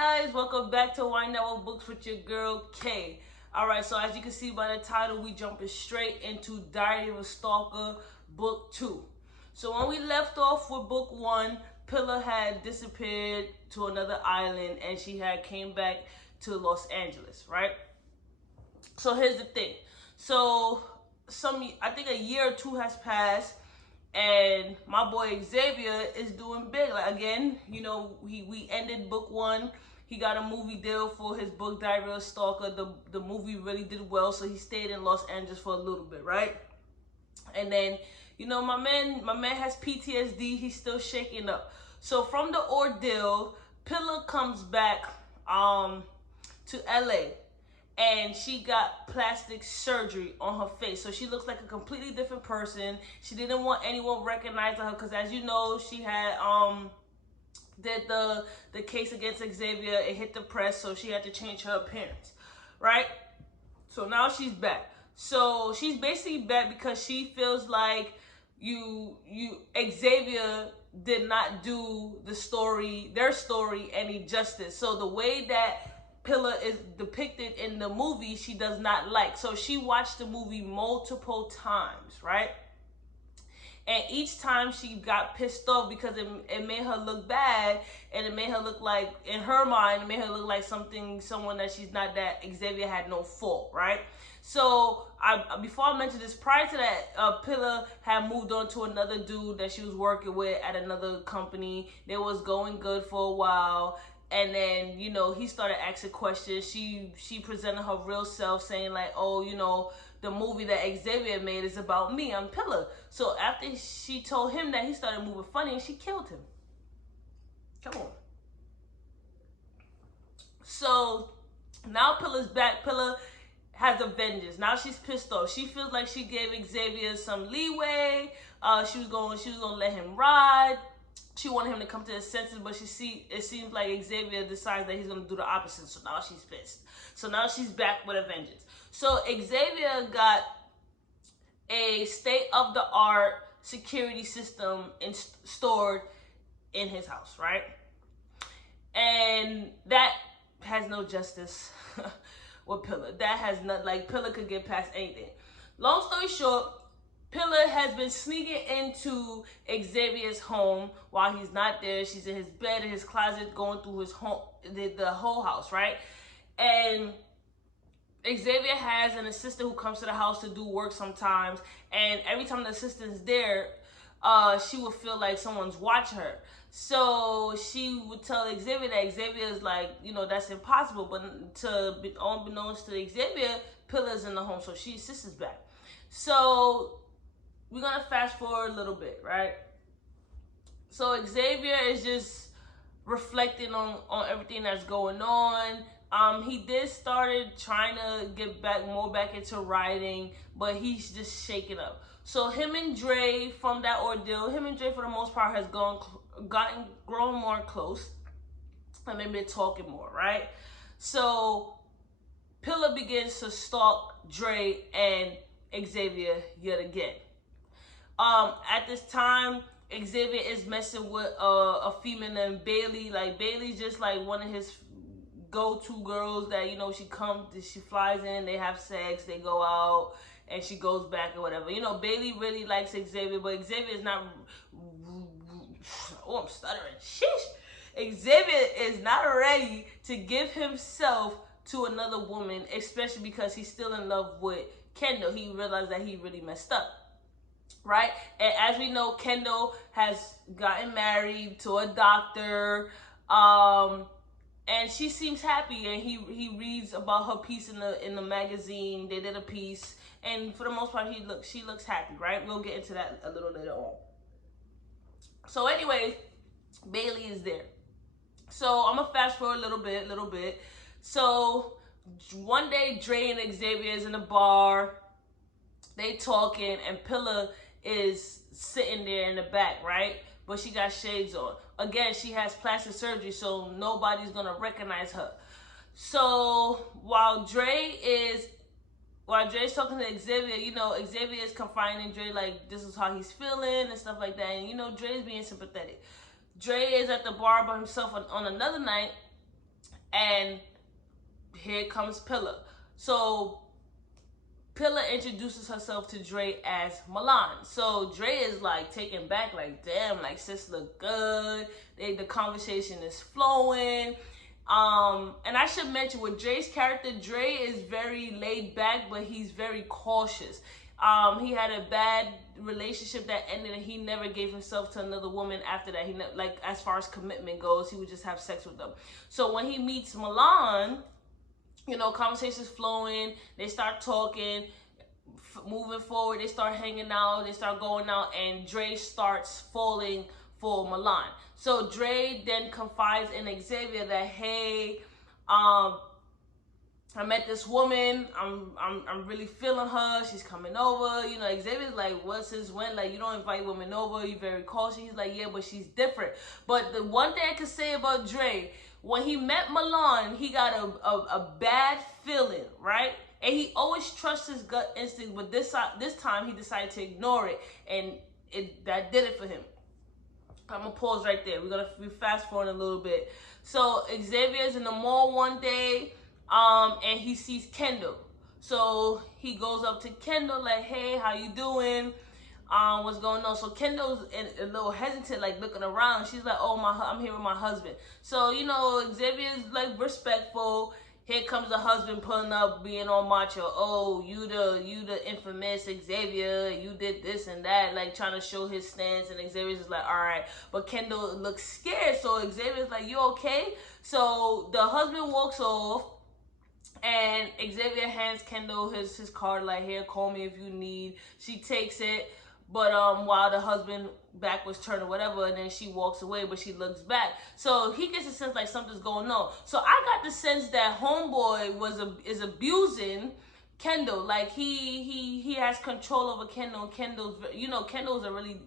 guys, welcome back to Wine Out with Books with your girl Kay. Alright, so as you can see by the title, we jumping straight into Diary of a Stalker Book 2. So when we left off with Book 1, Pilar had disappeared to another island and she had came back to Los Angeles, right? So here's the thing. So I think a year or two has passed, and my boy Xavier is doing big. Like, again, you know, we ended book 1. He got a movie deal for his book Diary of a Stalker. The movie really did well, so he stayed in Los Angeles for a little bit, right? And then, you know, my man has PTSD. He's still shaking up. So from the ordeal, Pilar comes back to LA. And she got plastic surgery on her face. So she looks like a completely different person. She didn't want anyone recognizing her because, as you know, she had did the case against Xavier. It hit the press, so she had to change her appearance, right? So now she's back. So she's basically back because she feels like Xavier did not do their story any justice. So the way that Pilar is depicted in the movie, she does not like. So she watched the movie multiple times, right? And each time she got pissed off because it made her look bad, and it made her look like, in her mind, it made her look like someone that she's not, that Xavier had no fault, right? So before I mentioned this, prior to that, Pilar had moved on to another dude that she was working with at another company. They was going good for a while. And then, you know, he started asking questions. She presented her real self, saying like, oh, you know, the movie that Xavier made is about me. I'm Pilar. So after she told him that, he started moving funny and she killed him. Come on. So now Pilar's back. Pilar has a vengeance. Now she's pissed off. She feels like she gave Xavier some leeway. She was gonna let him ride. She wanted him to come to his senses, but it seems like Xavier decides that he's going to do the opposite. So now she's pissed. So now she's back with a vengeance. So Xavier got a state-of-the-art security system stored in his house, right? And that has no justice with Pilar. That has not, like, Pilar could get past anything. Long story short, Pilar has been sneaking into Xavier's home while he's not there. She's in his bed, in his closet, going through his home, the whole house, right? And Xavier has an assistant who comes to the house to do work sometimes. And every time the assistant's there, she would feel like someone's watching her. So she would tell Xavier that Xavier is like, you know, that's impossible. But unbeknownst to Xavier, Pilar's in the home, so she's sister's back. So we're gonna fast forward a little bit, right? So Xavier is just reflecting on everything that's going on. He did started trying to get more back into writing, but he's just shaking up. So him and Dre, from that ordeal, for the most part has grown more close, and maybe they're talking more, right? So Pilar begins to stalk Dre and Xavier yet again. At this time, Xavier is messing with a female named Bailey. Like, Bailey's just like one of his go-to girls that, you know, she flies in, they have sex, they go out, and she goes back or whatever. You know, Bailey really likes Xavier, but Xavier is not, oh, I'm stuttering, sheesh. Xavier is not ready to give himself to another woman, especially because he's still in love with Kendall. He realized that he really messed up, right? And as we know, Kendall has gotten married to a doctor, and she seems happy, and he reads about her piece in the magazine. They did a piece, and for the most part, she looks happy, right? We'll get into that a little later on. So anyways, Bailey is there. So I'm gonna fast forward a little bit. So one day, Dre and Xavier is in a bar. They talking, and Pilar is sitting there in the back, right? But she got shades on. Again, she has plastic surgery, so nobody's gonna recognize her. So while Dre's talking to Xavier, you know, Xavier is confiding Dre, like, this is how he's feeling and stuff like that. And, you know, Dre's being sympathetic. Dre is at the bar by himself on another night, And here comes Pilar. So Pilar introduces herself to Dre as Milan. So Dre is like taken back, like, damn, like, sis look good. The conversation is flowing. And I should mention with Dre's character, Dre is very laid back, but he's very cautious. He had a bad relationship that ended, and he never gave himself to another woman after that. Like, as far as commitment goes, he would just have sex with them. So when he meets Milan, you know, conversations flowing, they start talking, moving forward, they start hanging out, they start going out, and Dre starts falling for Milan. So Dre then confides in Xavier that, hey, I met this woman, I'm really feeling her, she's coming over. You know, Xavier's like, what, since when? Like, you don't invite women over, you're very cautious. He's like, yeah, but she's different. But the one thing I can say about Dre, when he met Milan, he got a bad feeling, right? And he always trusts his gut instinct, but this time he decided to ignore it, and that did it for him. I'm gonna pause right there. We're gonna fast forward a little bit. So Xavier's in the mall one day, and he sees Kendall. So he goes up to Kendall like, hey, how you doing? What's going on? So Kendall's a little hesitant, like looking around. She's like, oh, I'm here with my husband. So, you know, Xavier's like respectful. Here comes the husband pulling up, being all macho. Oh, you the infamous Xavier. You did this and that, like trying to show his stance. And Xavier's just like, all right. But Kendall looks scared. So Xavier's like, you okay? So the husband walks off, and Xavier hands Kendall his card, like, here, call me if you need. She takes it. But while the husband back was turned or whatever, and then she walks away, but she looks back. So he gets a sense like something's going on. So I got the sense that homeboy is abusing Kendall. Like he has control over Kendall. Kendall's, you know, Kendall's a really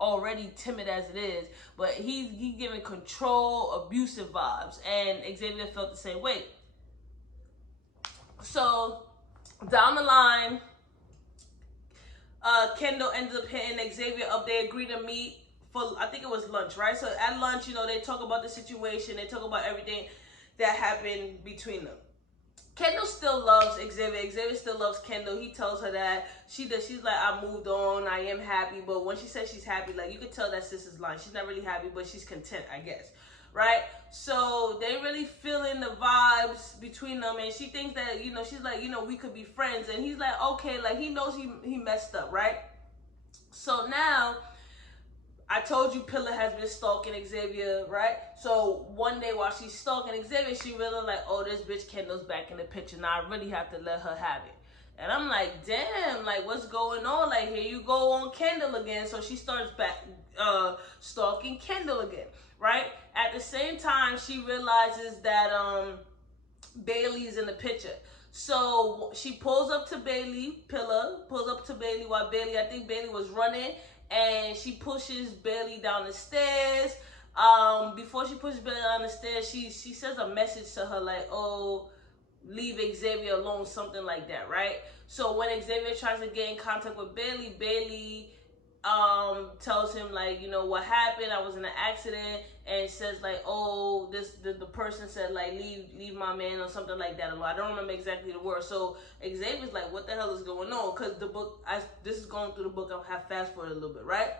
already timid as it is, but he's giving control, abusive vibes, and Xavier felt the same way. So down the line, Kendall ended up hitting Xavier up. They agreed to meet for, I think it was lunch, right? So at lunch, you know, they talk about the situation. They talk about everything that happened between them. Kendall still loves Xavier. Xavier still loves Kendall. He tells her that she's like, I moved on, I am happy. But when she says she's happy, like, you could tell that sis is lying. She's not really happy, but she's content, I guess. Right? So they really feeling the vibes between them, and she thinks that, you know, she's like, you know, we could be friends. And he's like, okay, like, he knows he messed up, right? So now, I told you Pilar has been stalking Xavier, right? So one day while she's stalking Xavier, she really like, oh, this bitch Kendall's back in the picture. Now I really have to let her have it. And I'm like, damn, like, what's going on? Like, here you go on Kendall again. So she starts back stalking Kendall again, right? At the same time, she realizes that Bailey's in the picture. So she pulls up to Bailey, Pilar pulls up to Bailey while I think Bailey was running, and she pushes Bailey down the stairs. Before she pushes Bailey down the stairs, she says a message to her like, oh, leave Xavier alone, something like that, right? So when Xavier tries to get in contact with Bailey, Bailey tells him like, you know, what happened, I was in an accident, and says like, oh, the person said like, leave my man or something like that alone. I don't remember exactly the word. So Xavier's like, what the hell is going on? Because the book, this is going through the book, I'll have fast forward a little bit, right?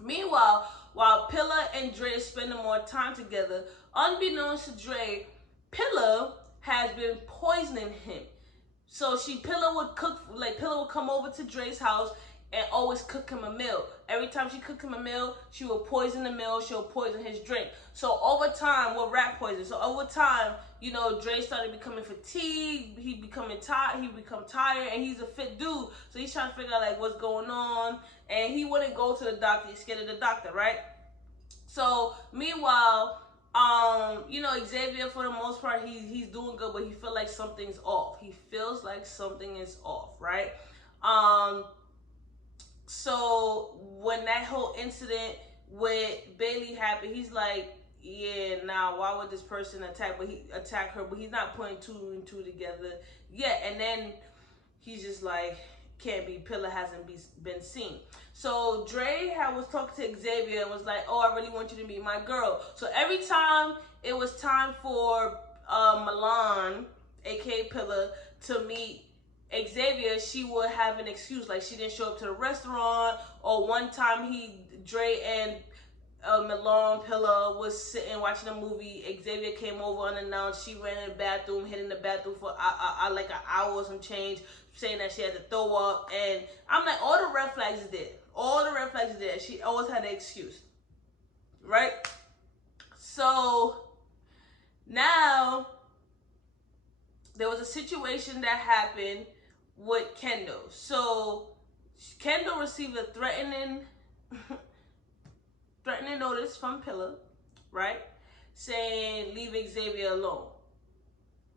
Meanwhile, while Pilar and Dre are spending more time together, unbeknownst to Dre, Pilar has been poisoning him. So Pilar would come over to Dre's house and always cook him a meal. Every time she cooked him a meal, she would poison the meal, she'll poison his drink. So over time, rat poison. So over time, you know, Dre started becoming fatigued, he become tired, and he's a fit dude. So he's trying to figure out like what's going on, and he wouldn't go to the doctor, he's scared of the doctor, right? So meanwhile, you know, Xavier, for the most part, he's doing good, but he feels like something's off. He feels like something is off, right? So when that whole incident with Bailey happened, he's like, yeah, nah, why would this person attack her? But he's not putting two and two together yet. And then he's just like, can't be, Pilar hasn't been seen. So Dre was talking to Xavier and was like, oh, I really want you to meet my girl. So every time it was time for Milan, aka Pilar, to meet Xavier, she would have an excuse, like she didn't show up to the restaurant, or one time Dre and Milan Pilar was sitting watching a movie. Xavier came over unannounced. She ran in the bathroom, hid in the bathroom for like an hour or some change, saying that she had to throw up. And I'm like, all the red flags is there. All the red flags is there. She always had an excuse, right? So now there was a situation that happened with Kendall. So Kendall received a threatening notice from Pilar, right? Saying leave Xavier alone,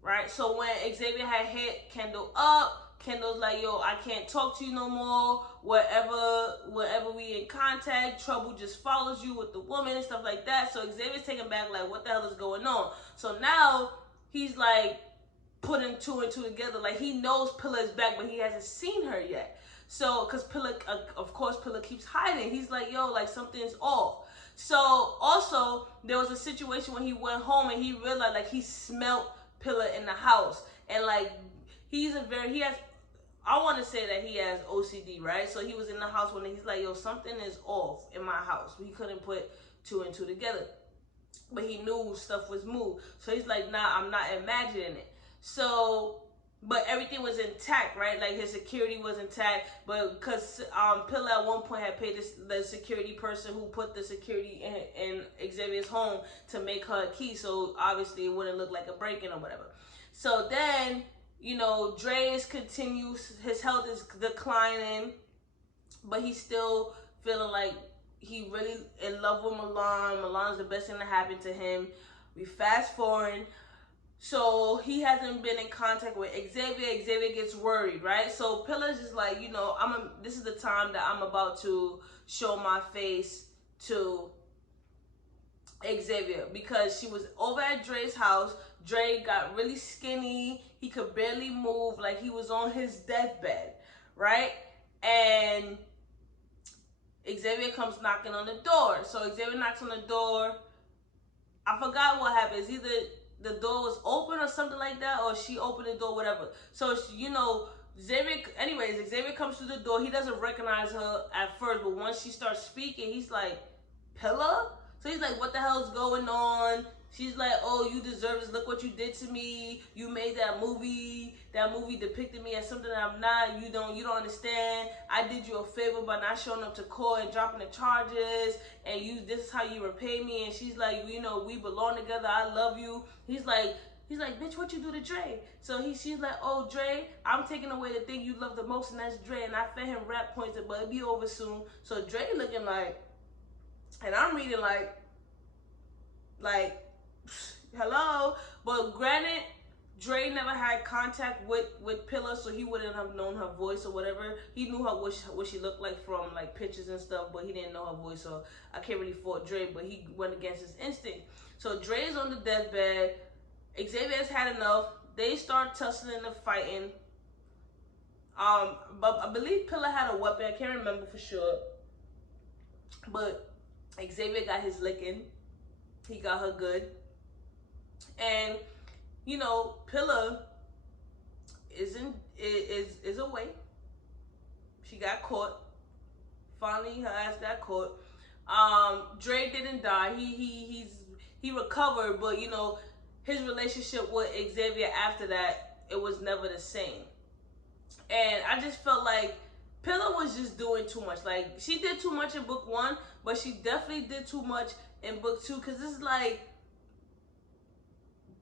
right? So when Xavier had hit Kendall up, Kendall's like, yo, I can't talk to you no more. Wherever we in contact, trouble just follows you with the woman and stuff like that. So Xavier's taken back, like, what the hell is going on? So now he's like putting two and two together. Like, he knows Pilar is back, but he hasn't seen her yet. So, because Pilar, of course, Pilar keeps hiding. He's like, yo, like, something's off. So, also, there was a situation when he went home and he realized, like, he smelled Pilar in the house. And, like, I want to say that he has OCD, right? So, he was in the house when he's like, yo, something is off in my house. He couldn't put two and two together. But he knew stuff was moved. So, he's like, nah, I'm not imagining it. So, but everything was intact, right? Like, his security was intact, but because Pilar at one point had paid the security person who put the security in Xavier's home to make her a key, so obviously it wouldn't look like a break-in or whatever. So then, you know, his health is declining, but he's still feeling like he really in love with Milan. Milan's the best thing that happened to him. We fast forward. So he hasn't been in contact with Xavier. Xavier gets worried, right? So Pilar's just like, you know, this is the time that I'm about to show my face to Xavier, because she was over at Dre's house. Dre got really skinny. He could barely move, like he was on his deathbed, right? And Xavier comes knocking on the door. So Xavier knocks on the door. I forgot what happens. Either the door was open or something like that, or she opened the door, whatever. So, you know, Xavier comes to the door. He doesn't recognize her at first, but once she starts speaking, he's like, Pilar? So he's like, what the hell's going on? She's like, oh, you deserve this. Look what you did to me. You made that movie. That movie depicted me as something that I'm not. You don't understand. I did you a favor by not showing up to court and dropping the charges. And this is how you repay me. And she's like, you know, we belong together. I love you. He's like, bitch, what you do to Dre? So she's like, oh, Dre, I'm taking away the thing you love the most, and that's Dre. And I fed him rap points, but it'll be over soon. So Dre looking like, and I'm reading like, hello. But granted, Dre never had contact with Pilar, so he wouldn't have known her voice or whatever. He knew her what she looked like from like pictures and stuff, but he didn't know her voice, so I can't really fault Dre, but he went against his instinct. So Dre is on the deathbed. Xavier's had enough. They start tussling and fighting. But I believe Pilar had a weapon. I can't remember for sure. But Xavier got his licking. He got her good. And, you know, Pilar is away. She got caught. Finally, her ass got caught. Dre didn't die. He recovered, but, you know, his relationship with Xavier after that, it was never the same. And I just felt like Pilar was just doing too much. Like, she did too much in book 1, but she definitely did too much in book 2, because it's like,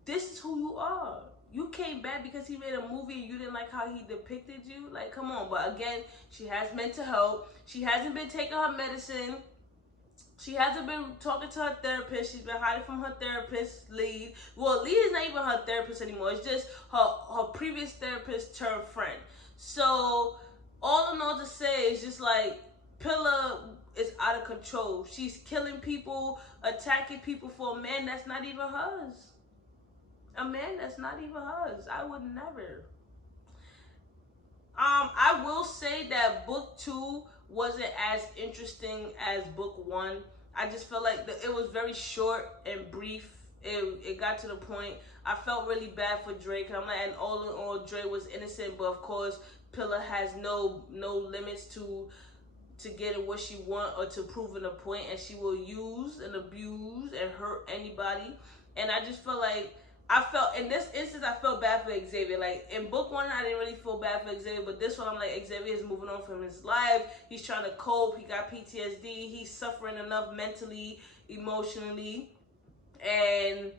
this is who you are. You came back because he made a movie and you didn't like how he depicted you. Like, come on. But again, she has mental health. She hasn't been taking her medicine. She hasn't been talking to her therapist. She's been hiding from her therapist, Lead. Well, Lead is not even her therapist anymore. It's just her previous therapist turned friend. So, all I know to say is just like, Pilar is out of control. She's killing people, attacking people for a man that's not even hers. A man that's not even hers. I would never. I will say that book 2 wasn't as interesting as book 1. I just felt like it was very short and brief it got to the point I felt really bad for Drake. I'm like, and all in all, Dre was innocent, but of course, Pilar has no limits to getting what she want or to proving a point, and she will use and abuse and hurt anybody. And I just felt like in this instance I felt bad for Xavier. Like in book one I didn't really feel bad for Xavier, but this one I'm like, Xavier is moving on from his life. He's trying to cope. He got PTSD. He's suffering enough mentally, emotionally, and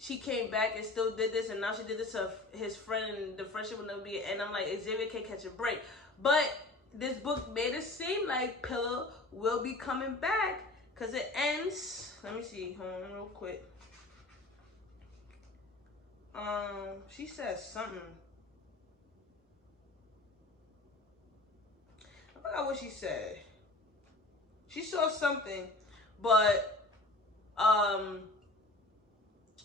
she came back and still did this, and now she did this to his friend, and the friendship will never be. And I'm like, Xavier can't catch a break. But this book made it seem like Pilar will be coming back, because it ends. Let me see. Hold on real quick. She says something. I forgot what she said. She saw something, but I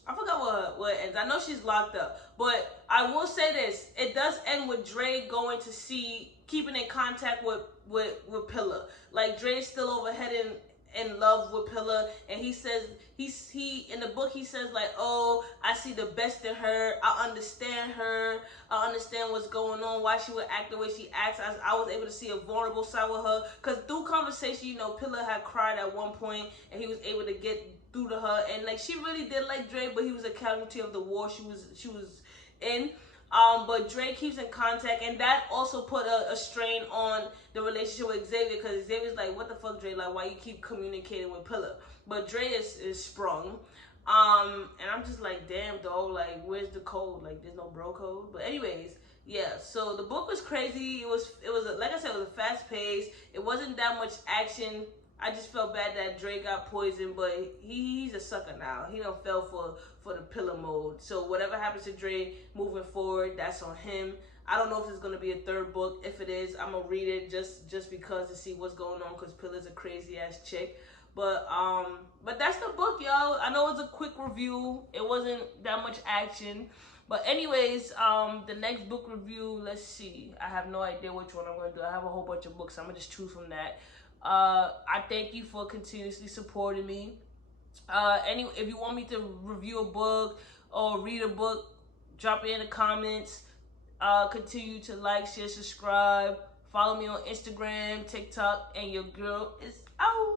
forgot what ends. I know she's locked up, but I will say this: it does end with Dre going to see, keeping in contact with Pilar. Like Dre's still overhead in love with Pilar, and he says he in the book he says like, oh, I see the best in her. I understand her. I understand what's going on, why she would act the way she acts. I was able to see a vulnerable side with her, because through conversation, you know, Pilar had cried at one point, and he was able to get through to her, and like she really did like Dre, but he was a casualty of the war she was in. But Dre keeps in contact, and that also put a strain on the relationship with Xavier, because Xavier's like, what the fuck, Dre? Like, why you keep communicating with Pilar? But Dre is sprung. And I'm just like, damn, dog, like, where's the code? Like, there's no bro code. But anyways, yeah, so the book was crazy. It was like I said, it was a fast pace. It wasn't that much action. I just felt bad that Dre got poisoned, but he's a sucker now. He done fell for the Pilar mode. So whatever happens to Dre moving forward, that's on him. I don't know if there's gonna be a third book. If it is, I'm gonna read it just because to see what's going on, because Pilar's a crazy ass chick. But that's the book, y'all. I know it's a quick review. It wasn't that much action. But anyways, the next book review, let's see. I have no idea which one I'm gonna do. I have a whole bunch of books. I'm gonna just choose from that. I thank you for continuously supporting me. If you want me to review a book or read a book, drop it in the comments. Continue to like, share, subscribe. Follow me on Instagram, TikTok, and your girl is out.